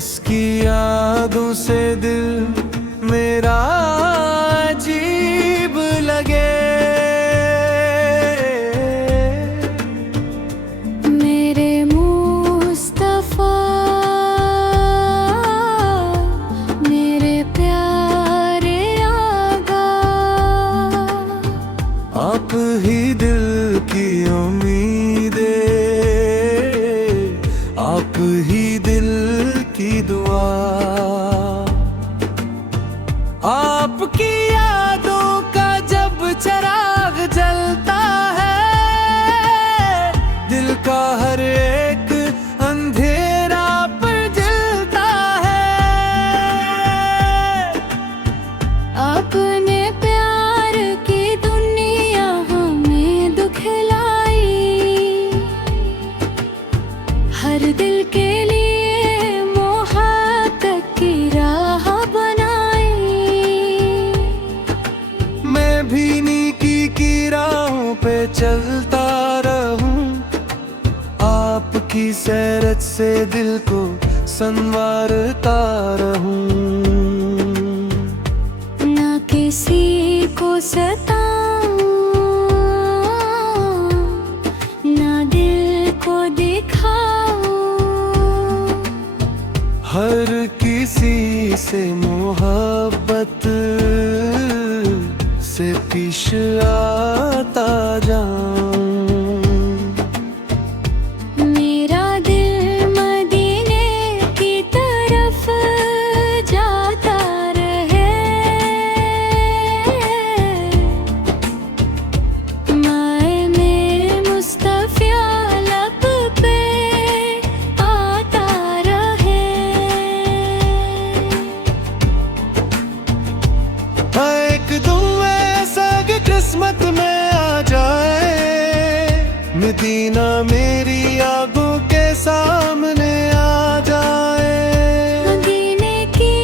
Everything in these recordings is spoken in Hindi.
इसकी यादों से दिल मेरा अजीब लगे। मेरे मुस्तफा मेरे प्यारे आगा, आप ही दिल की उम्मीदें, आप ही दिल की दुआ। आपकी यादों का जब चिराग जलता है, दिल का हर एक अंधेरा पर जलता है। आपने प्यार की दुनिया हमें दिखलाई, हर दिल के लिए मोहब्बत की राह बनाई। मैं भी नेकी की राहों पे चलता रहूं, आपकी सैरत से दिल को संवारता रहूं। ना किसी को सताऊं, ना दिल को दिखाऊं, हर किसी से मोहब्बत से पेश आता जाऊं। मेरा दिल मदीने की तरफ जाता रहे। माए में मुस्तफा लब पे आता रहे। एक दुआ ऐसा कि किस्मत में आ जाए, मदीना मेरी आंखों के सामने आ जाए। मदीने की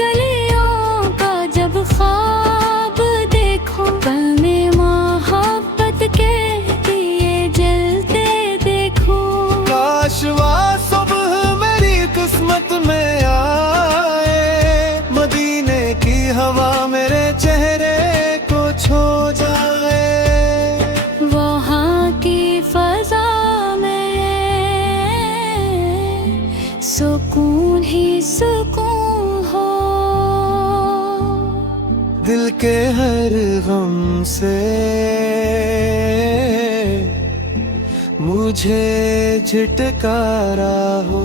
गलियों का जब ख्वाब देखो, पल में मोहब्बत के दिए जलते देखो। काश वो सुबह मेरी किस्मत में आए, मदीने की हवा मेरे चेहरे को छू जाए। वहाँ की फजा में सुकून ही सुकून हो। दिल के हर गम से मुझे छुटकारा हो।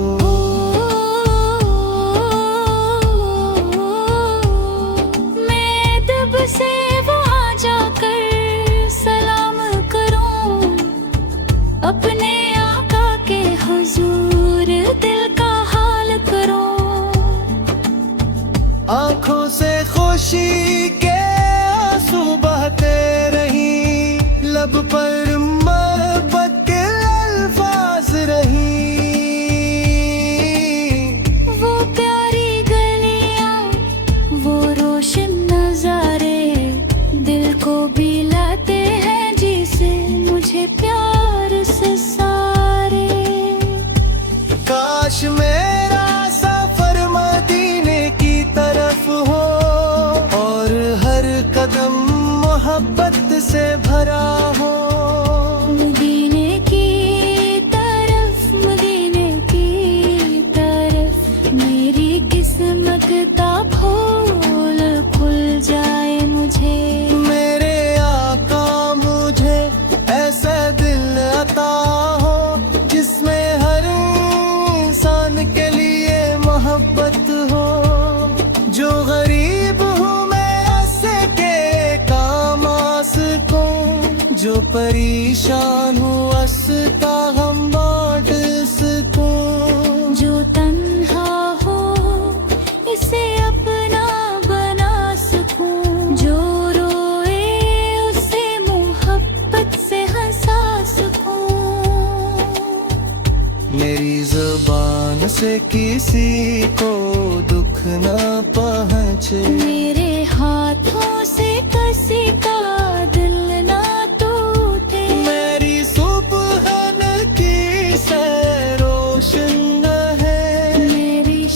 मैं दब से वहाँ जाकर सलाम करूं, अपने आका के हुजूर दिल का हाल करूं। आँखों से खुशी के आंसू बहते रही, लब पर मोहब्बत के अल्फाज रही। वो प्यारी गलियां, वो रोशन नजारे, दिल को भी लाते हैं जिसे मुझे प्यार से सारे। काश मेरा सफर मदीने की तरफ हो, और हर कदम मोहब्बत से भरा हो। मदीने की तरफ, मदीने की तरफ, मेरी किस्मत का फूल खुल जाए मुझे। मेरे आका मुझे ऐसा दिल अता हो, जिसमें हर इंसान के लिए मोहब्बत हो। जो गरीब हूँ मैं ऐसे के काम आ सकूं, जो परेशान हूँ असता हम बांट सकूं। जो तन्हा हो इसे अपना बना सकूं, जो रोए उसे मोहब्बत से हंसा सकूं। मेरी जुबान से किसी को दुख न पहुँचे, मेरे हाथों से किसी का दिल ना टूटे। मेरी सुबह की सैर रोशन है, मेरी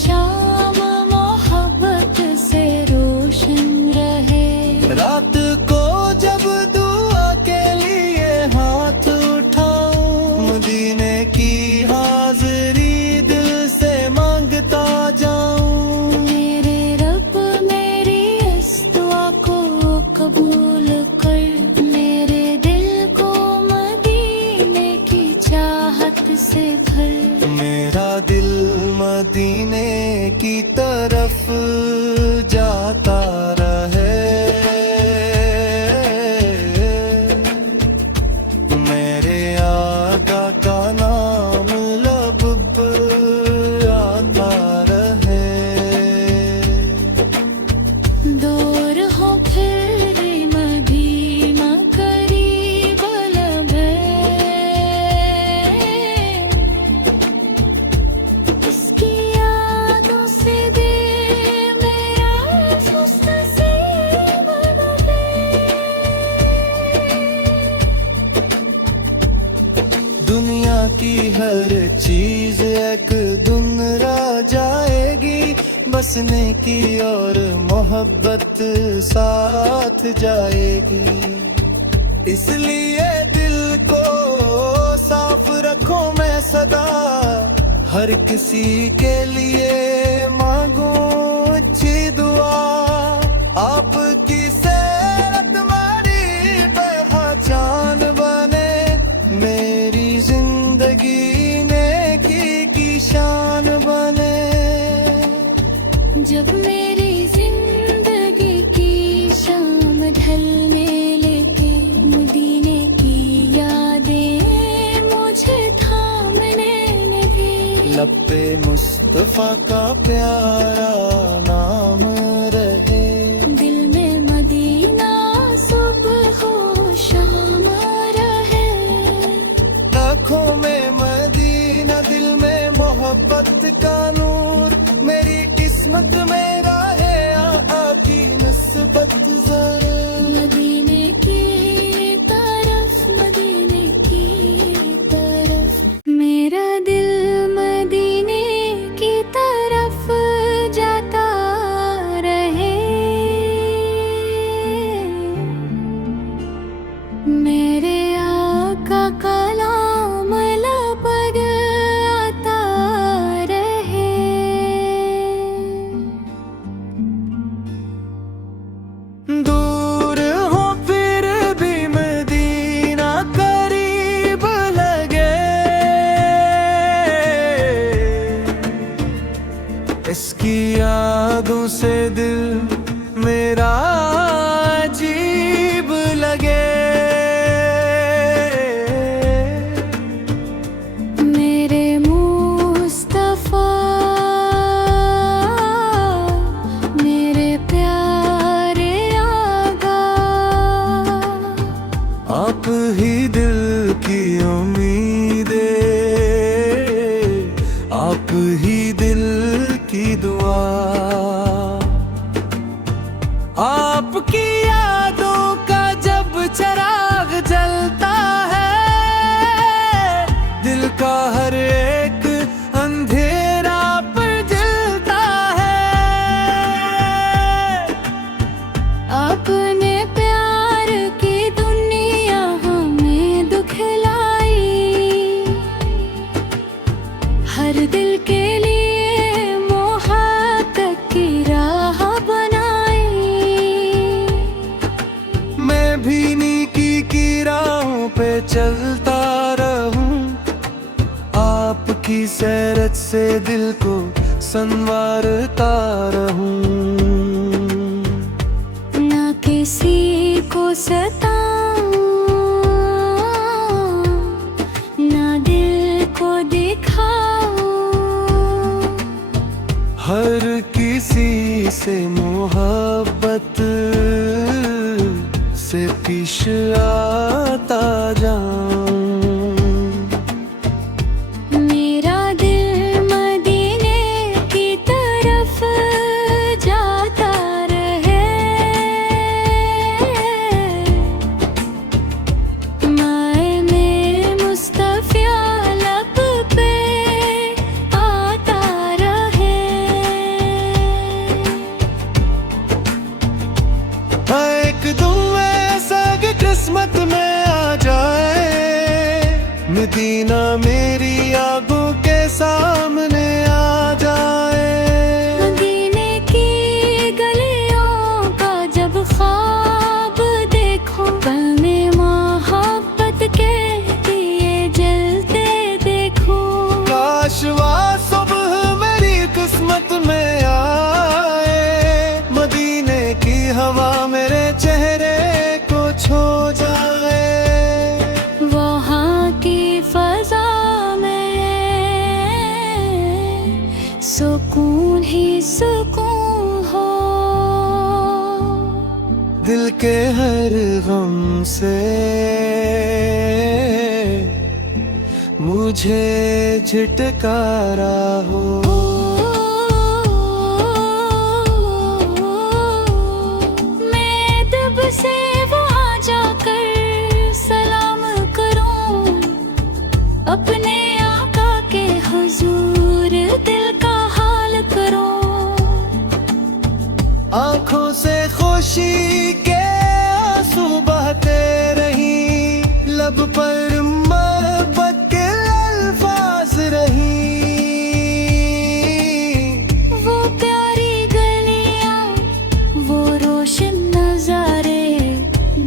से भर। मेरा दिल मदीने की तरफ जाता रहे, मेरे आका का नाम लब पर आता रहे। दूर हो फिर मदीना करीब लगे, इसकी यादों से दिल मेरा सुस्त नसीब बने। दुनिया की हर चीज एक दिन रह जाएगी, बसने की और मोहब्बत साथ जाएगी। इसलिए दिल को साफ रखो मैं सदा, हर किसी के लिए मांगू अच्छी दुआ। आपकी सेहत हमारी पहचान बने, मेरी जिंदगी नेकी की शान बने। जब मेरी जिंदगी की शाम ढलने लगे, मदीने की यादें मुझे थामने लगी। लब पे मुस्तफा का प्यारा नाम रहे, दिल में मदीना सुबह हो शाम रहे। आँखों में मदीना, दिल में मोहब्बत का नूर, मेरी किस्मत में राहे आकी निस्बत ज़रूर। मदीने की तरफ, मदीने की तरफ, मेरा दिल मदीने की तरफ जाता रहे। मेरे आका का नाम लब पर आता रहे। दूर हो फिर भी मदीना करीब लगे, इसकी यादों से दिल मेरा अजीब लगे। मेरे मुस्तफा, मेरे प्यारे आका, आप ही दिल की उम्मीदें, आप ही दिल की दुआ। आपकी यादों का जब चिराग जलता है, दिल का हर एक अंधेरा पर जलता है। आपने प्यार की दुनिया हमें दुखलाई, हर दिल के लिए मोहब्बत की राह बनाई। मैं भी नेकी की राहों पे चलता रहूं, आपकी सैरत से दिल को संवारता रहूं। ना किसी को सताऊं, ना दिल को दिखाऊं, हर किसी से मोहब्बत से पेश आता जाऊं। मेरा दिल मदीने की तरफ जाता रहे। माए में मुस्तफा लब पे आता रहे। एक दुआ ऐसा कि किस्मत में आ जाए, मदीना मेरी आंखों के सामने आ जाए। मदीने की गलियों का जब ख्वाब देखो, पल में मोहब्बत के दिए जलते देखो। के हर गम से मुझे झटकारा हो। मैं दब से वहाँ जाकर सलाम करूं, अपने आका के हुजूर दिल का हाल करूं। आँखों से खुशी के आंसू बहते रही, लब पर मोहब्बत के अल्फाज रही। वो प्यारी गलियां, वो रोशन नजारे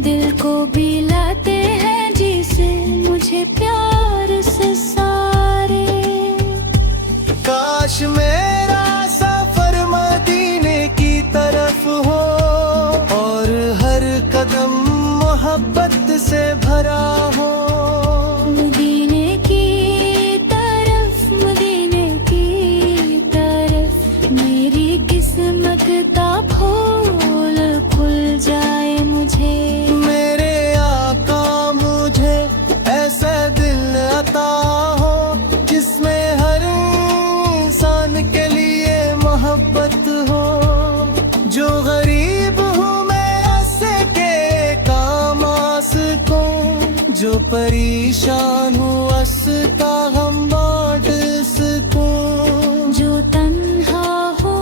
दिल को भी लाते हैं जिसे मुझे प्यार से सारे। काश मेरा सफर मदीने की तरफ हो और हर कदम मोहब्बत से भरा हो। मदीने की तरफ, मदीने की तरफ, मेरी किस्मत का फूल खुल जाए मुझे। मेरे आका मुझे ऐसा दिल अता हो जिसमें हर इंसान के लिए मोहब्बत हो। जो गरीब हूँ मैं ऐसे के काम आ सकूं, जो परेशान हूँ उसका हम बांट सकूं। जो तन्हा हो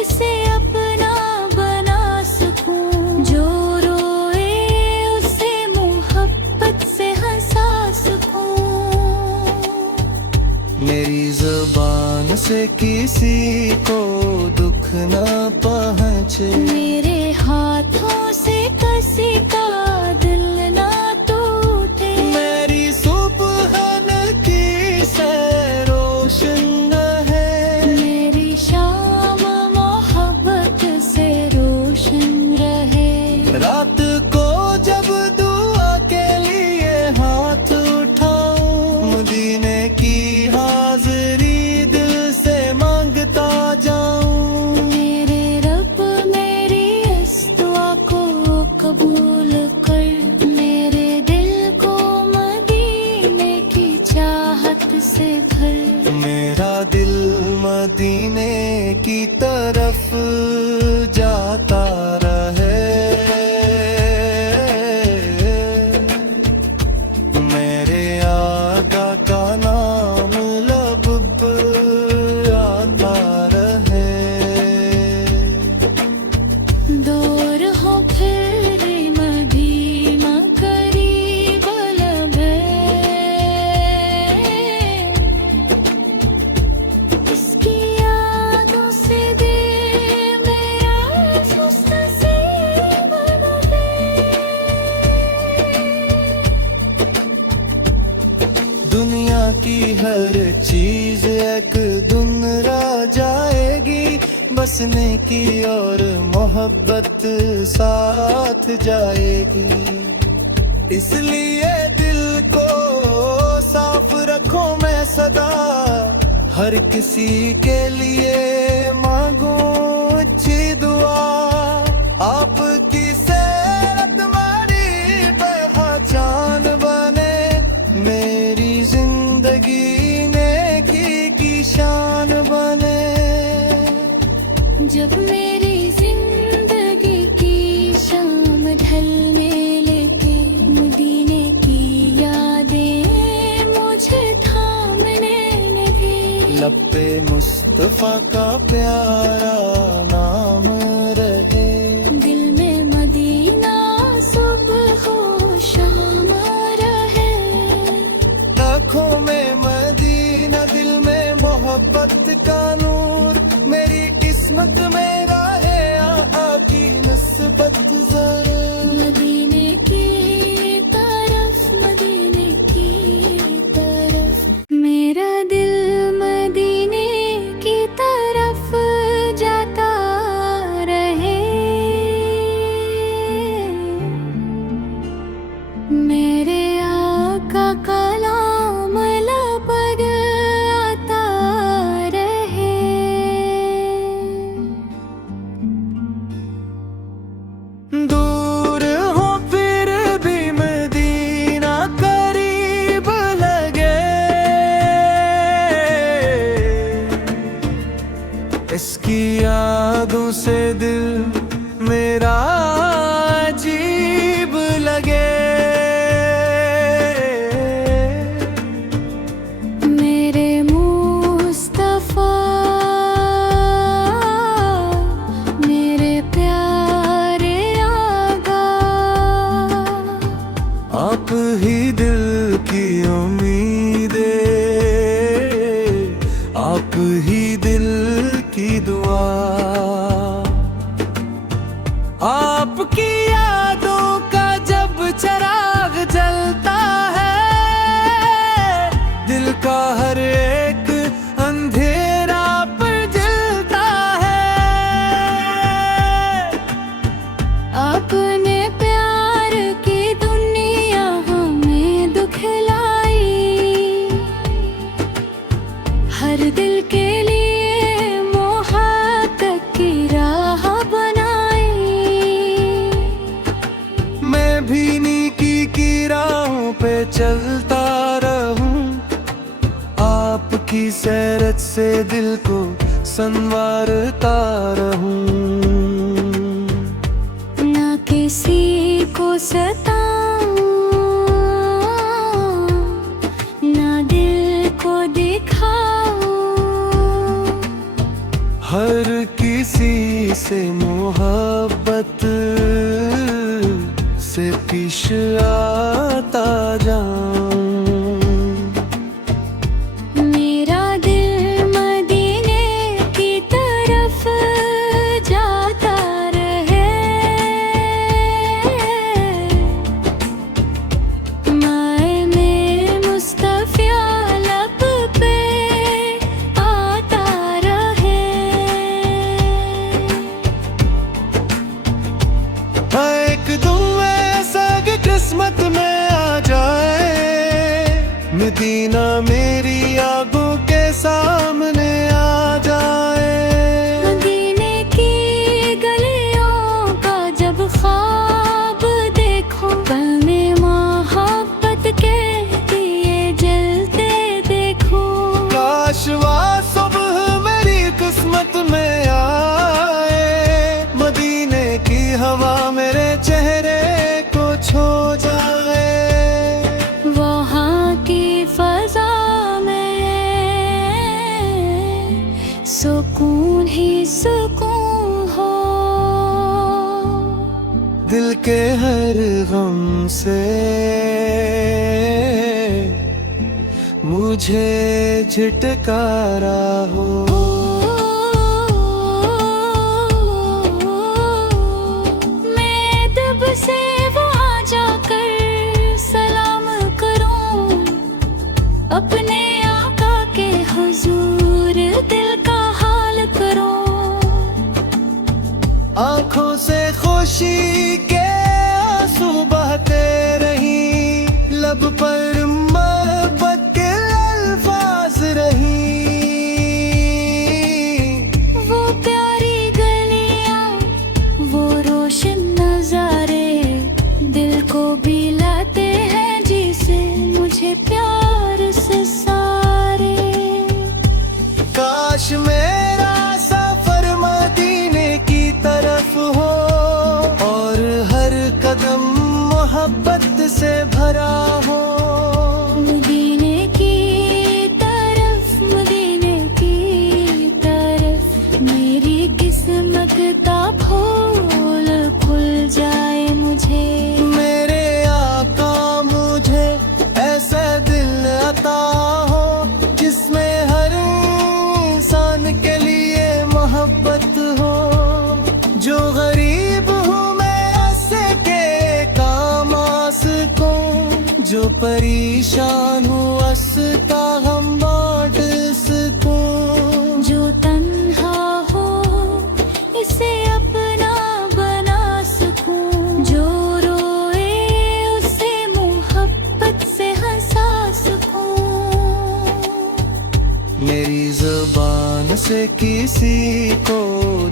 इसे अपना बना सकूं, जो रोए उसे मोहब्बत से हंसा सकूं। मेरी ज़ुबान से किसी को दुख न पहुँचे, मेरे हाथों से किसी का दिल ना टूटे। मेरी सुबह की सैर रोशन है, मेरी शाम मोहब्बत से रोशन रहे। रात को जब दुआ के लिए हाथ उठाऊं, मदीने की हाजिरी दिल से मांगता जाऊं। मेरे रब मेरी इस दुआ को कबूल कर, मेरे दिल को मदीने की चाहत से भर। मेरा दिल मदीने की तरफ जाता रहे। मेरे आका का नाम लब पर आता रहे। दूर हो फिर मदीना करीब लब है, इसकी यादों से दिल मेरा सुस्त नसीब बने। दुनिया की हर चीज एक दिन रह जाएगी, बसने की और मोहब्बत साथ जाएगी। इसलिए दिल को साफ रखो मैं सदा, हर किसी के लिए मांगू अच्छी दुआ। आपकी सेहत हमारी पहचान बने, मेरी जिंदगी नेकी की शान बने। जब मेरी जिंदगी की शाम ढलने लगे, मदीने की यादें मुझे थामने लगी। लब पे मुस्तफा का प्यारा नाम रहे, दिल में मदीना सुबह हो शाम रहे। आँखों में मदीना, दिल में मोहब्बत का नूर। मेरी किस्मत में राहे आकी निस्बत जरा। मदीने की तरफ, मदीने की तरफ, मेरा दिल मदीने की तरफ जाता रहे। मेरे आका का नाम लब पर आता रहे। ही दिल की दुआ। आपकी यादों का जब चिराग जलता है, दिल का हर एक अंधेरा पर जलता है। अपने प्यार की दुनिया हमें दुखलाई, हर दिल के लिए मोहब्बत की राह बनाई। मैं भी नेकी की राहों पे चलता रहूं, आपकी सैरत से दिल को संवारता रहूं। ना किसी को सताऊं, ना दिल को दिखाऊं, हर किसी से मोहब्बत से पेश आता जाऊं। मेरा दिल मदीने की तरफ जाता रहे, माए में मुस्तफ़ा लब पे आता रहे। एक दुम ऐसा कि किस्मत में आ जाए, मदीना मेरी आंखों के सामने आ जाए। मदीने की गलियों का जब ख्वाब देखो, पल में मोहब्बत के दिए जलते देखो। काश वो सुबह मेरी किस्मत में आए, मदीने की हवा मेरे चेहरे को छू जाए। वहाँ की फजा में सुकून ही सुकून हो, दिल के हर गम से मुझे छुटकारा हो। मैं दब से वहाँ जाकर सलाम करूं, अपने आका के हुजूर दिल का हाल करूं। आँखों से खुशी के आंसू बहते रही, लब पर मोहब्बत के अल्फाज रही। वो प्यारी गलियां, वो रोशन नजारे, दिल को भी लाते हैं जिसे मुझे प्यार से सारे। काश मेरा सफर मदीने की तरफ हो, और हर कदम मोहब्बत से भरा हो। मदीने की तरफ, मदीने की तरफ, मेरी किस्मत का फूल खुल जाए मुझे। मेरे आका मुझे ऐसा दिल अता हो, जिसमें हर इंसान के लिए मोहब्बत हो। जो गरीब हूँ मैं ऐसे के काम आ सकूं, जो परेशान हूँ असता हम बांट सकूं। जो तन्हा हो इसे अपना बना सकूं, जो रोए उसे मोहब्बत से हंसा सकूं। मेरी जुबान से किसी को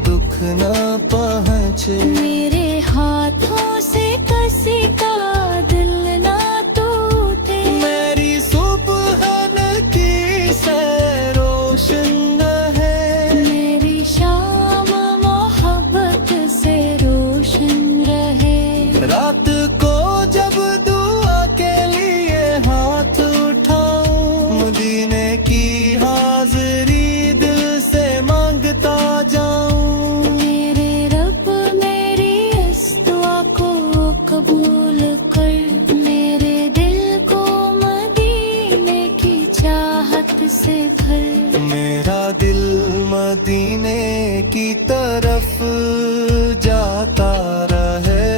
दुख न पहुँचे, मेरे हाथों से किसी का दिल ना टूटे। मेरी सुबह की सैर रोशन है, मेरी शाम मोहब्बत से रोशन रहे। रात को जब दुआ के लिए हाथ उठाऊं, मदीने की हाजिरी दिल से मांगता जाऊं। मेरे रब मेरी इस दुआ को कबूल कर, मेरे दिल को मदीने की चाहत से भर। मेरा दिल मदीने की तरफ जाता रहे,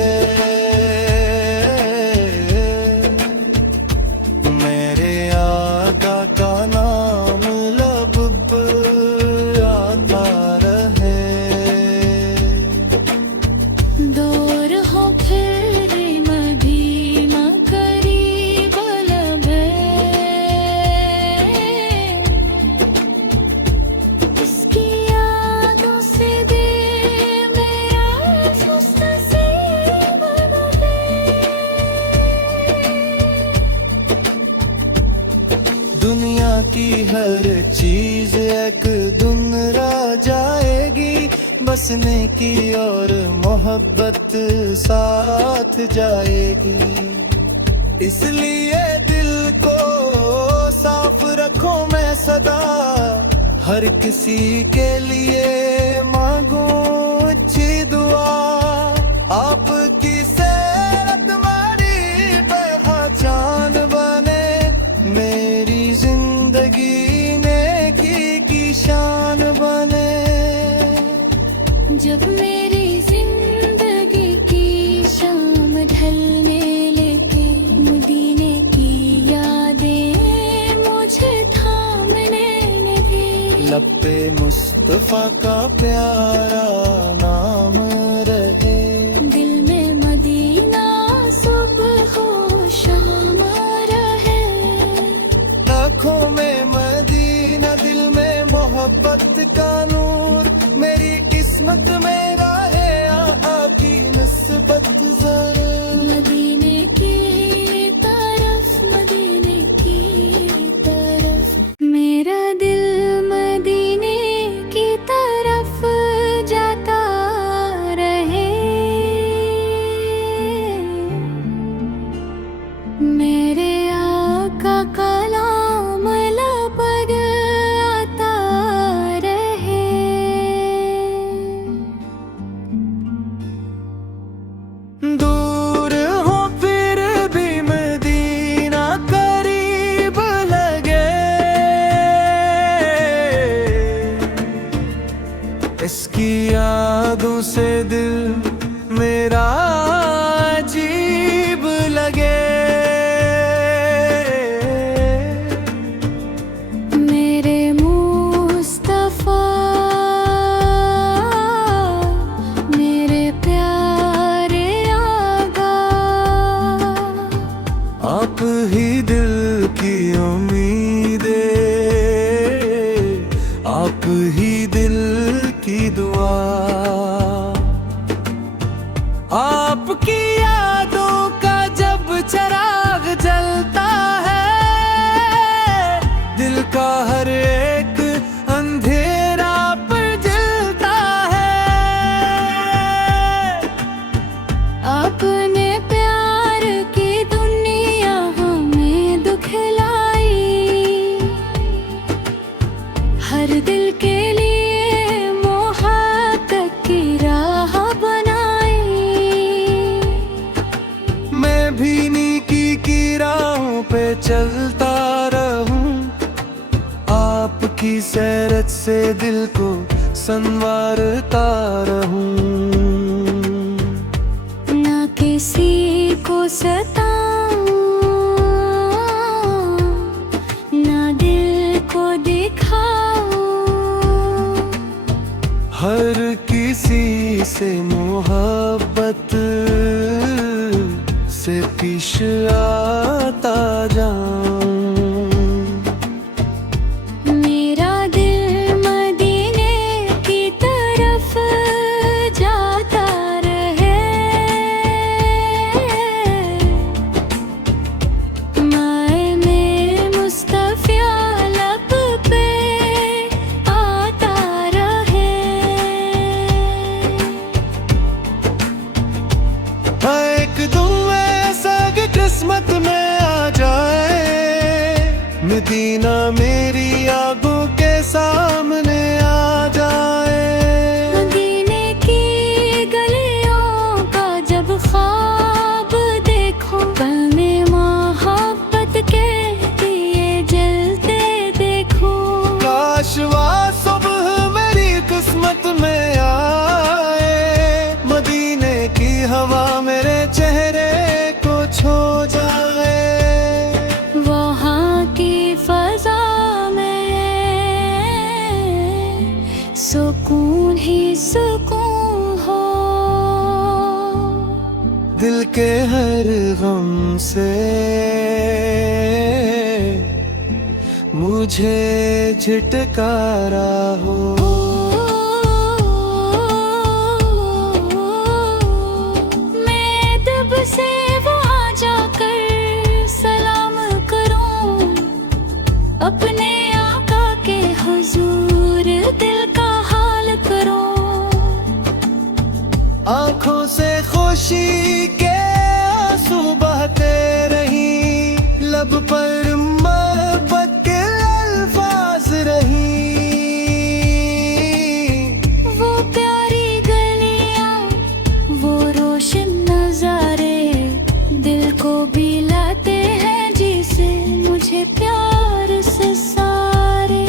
मेरे आका का नाम लब पर आता रहे। दूर हो फिर मदीना करीब लब है, इसकी यादों से दिल मेरा सुस्त नसीब बने। दुनिया की हर चीज एक दिन रह जाएगी, बसने की और मोहब्बत साथ जाएगी। इसलिए दिल को साफ रखो मैं सदा, हर किसी के लिए मांगो अच्छी दुआ। आपकी सेहत हमारी पहचान बने, मेरी जिंदगी नेकी की शान बने। जब मेरी जिंदगी की शाम ढलने लगे, मदीने की यादें मुझे थामने लगी। लब पे मुस्तफा का प्यारा नाम रहे, दिल में मदीना सुबह हो शाम रहे। आँखों में मदीना, दिल में मोहब्बत का नूर, मेरी किस्मत में राहे आकी निस्बत ज़रूर। मदीने की तरफ, मदीने की तरफ, मेरा दिल मदीने की तरफ जाता रहे, मेरे आका का नाम लब पर आता रहे। दूर हो फिर भी मदीना करीब लगे, इसकी यादों से दिल मेरा अजीब लगे। मेरे मुस्तफा, मेरे प्यारे आका, आप ही दिल की उम्मीदें, आप ही दिल की दुआ। आपकी यादों का जब चिराग जलता है, दिल का हर एक अंधेरा पर जलता है। आपने प्यार की दुनिया हमें दुखलाई, हर दिल के लिए मोहब्बत की राह बनाई। मैं भी नेकी की राहों पे चलता रहूं, आपकी सैरत से दिल को संवारता रहूं। ना किसी को सताऊं, ना दिल को दिखाऊं, हर किसी से मोहब्बत से पेश आता जाऊं। मेरा दिल मदीने की तरफ जाता रहे, माए में मुस्तफा लब पे आता रहे। एक दुम ऐसा कि किस्मत में आ जाए, मदीना मेरी आंखों के सामने आ जाए। मदीने की गलियों का जब ख्वाब देखो, में मोहब्बत के दिए जलते देखो। काश के हर गम से मुझे झटकारा हो। मैं दब से वहाँ जाकर सलाम करूं, अपने आका के हुजूर दिल का हाल करूं। आँखों से खुशी के आंसू बहते रही, लब पर मोहब्बत के अल्फाज रही। वो प्यारी गलियां, वो रोशन नजारे दिल को भी लाते हैं जिसे मुझे प्यार से सारे।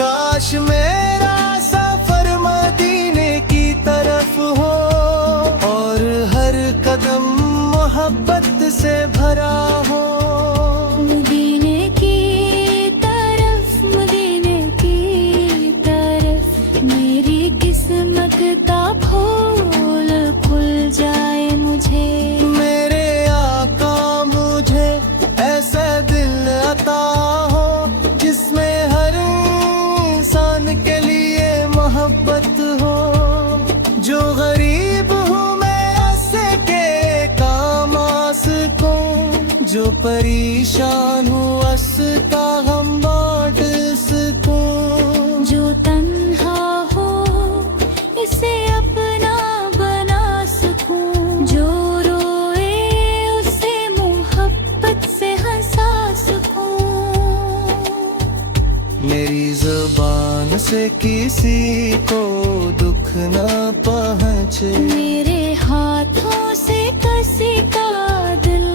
काश मेरा सफर मदीने की तरफ हो और हर कदम मोहब्बत से भरा हो। मदीने की तरफ, मदीने की तरफ, मेरी किस्मत का फूल खुल जाए मुझे। मेरे आका मुझे ऐसा दिल अता हो जिसमें हर इंसान के लिए मोहब्बत हो। जो गरीब हूँ मैं ऐसे के काम आ सकूं, जो परेशान हूँ असका हम बांट सकूं। जो तन्हा हो इसे अपना बना सकूं, जो रोए उसे मोहब्बत से हंसा सकूं। मेरी ज़ुबान से किसी को दुख न पहुँचे, मेरे हाथों से किसी का दिल